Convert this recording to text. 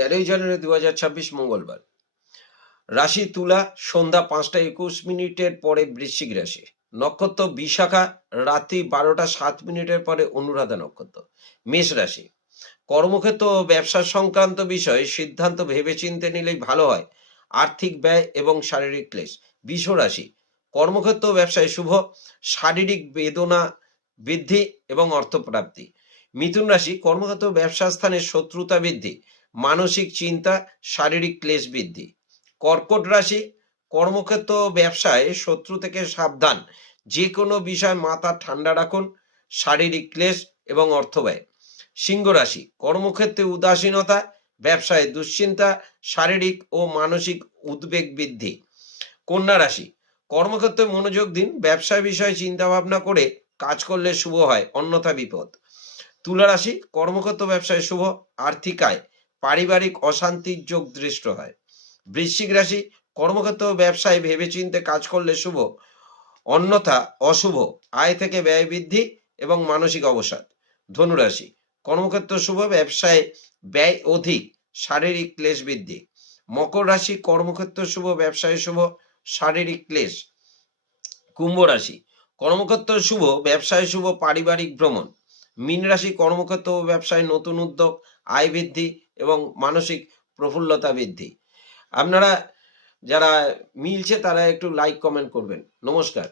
13 জানুয়ারি 2026 মঙ্গলবার। রাশি তুলা, সন্ধ্যা 5টা 21 মিনিটের পরে বৃশ্চিক রাশি। নক্ষত্র বিশাখা, রাত্রি 12টা 7 মিনিটের পরে অনুরাধা নক্ষত্র। মেষ রাশি। কর্মক্ষেত্র ও ব্যবসা সংক্রান্ত বিষয়ে সিদ্ধান্ত ভেবেচিন্তে নিলেই ভালো হয়। আর্থিক ব্যয় এবং শারীরিক ক্লেশ। বৃষ রাশি। কর্মক্ষেত্র ও ব্যবসায় শুভ, শারীরিক বেদনা বৃদ্ধি এবং অর্থপ্রাপ্তি। মিথুন রাশি। কর্মক্ষেত্র ও ব্যবসা স্থানে শত্রুতা বৃদ্ধি, মানসিক চিন্তা, শারীরিক ক্লেশ বৃদ্ধি। কর্কট রাশি। কর্মক্ষেত্র ও ব্যবসায় শত্রু থেকে সাবধান, যে কোনো বিষয় মাথা ঠান্ডা রাখুন, শারীরিক ক্লেশ এবং অর্থ ব্যয়। সিংহ রাশি। কর্মক্ষেত্রে উদাসীনতা, ব্যবসায় দুশ্চিন্তা, শারীরিক ও মানসিক উদ্বেগ বৃদ্ধি। কন্যা রাশি। কর্মক্ষেত্রে মনোযোগ দিন, ব্যবসায় বিষয়ে চিন্তা ভাবনা করে কাজ করলে শুভ হয়, অন্যথা বিপদ। তুলা রাশি। কর্মক্ষেত্র ব্যবসায় শুভ, আর্থিক আয়, পারিবারিক অশান্তির যোগ দৃষ্ট হয়। বৃশ্চিক রাশি। কর্মক্ষেত্র ব্যবসায় ভেবেচিন্তে কাজ করলে শুভ, অন্যথা অশুভ, আয় থেকে ব্যয় বৃদ্ধি এবং মানসিক অবসাদ। ধনুরাশি। কর্মক্ষেত্র শুভ, ব্যবসায় ব্যয় অধিক, শারীরিক ক্লেশ বৃদ্ধি। মকর রাশি। কর্মক্ষেত্র শুভ, ব্যবসায় শুভ, শারীরিক ক্লেশ। কুম্ভ রাশি। কর্মক্ষেত্র শুভ, ব্যবসায় শুভ, পারিবারিক ভ্রমণ। মীন রাশি। কর্মক্ষেত্র ও ব্যবসায় নতুন উদ্যোগ, আয় বৃদ্ধি এবং মানসিক প্রফুল্লতা বৃদ্ধি। আপনারা যারা মিলছে তারা একটু লাইক কমেন্ট করবেন। নমস্কার।